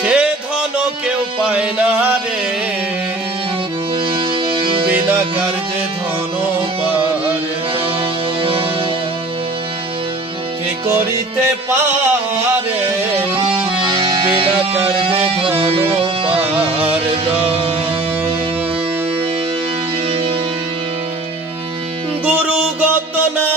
সে ধন কেউ পায় না রে। বিনা কার্যে ধন পারে কে করিতে পারে? বিনা কার্যে ধন পারে গুরু গত না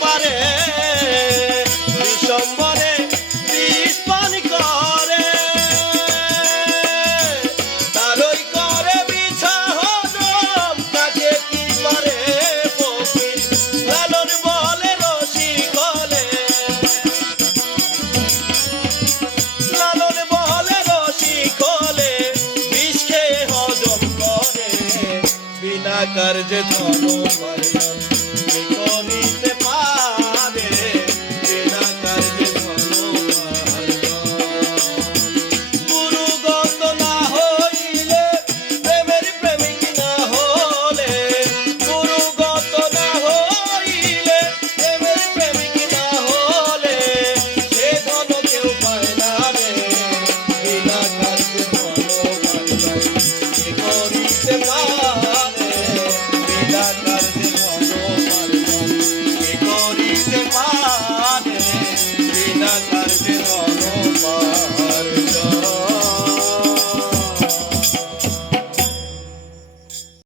পারে বিসম্বরে বিষ পান করে। তারই করে বিছাহন কাকে কি করে পপির লালন বলে, রসি বলে লালন বলে, রসি খোলে বিষ খেয়ে কার্যে ধন পারে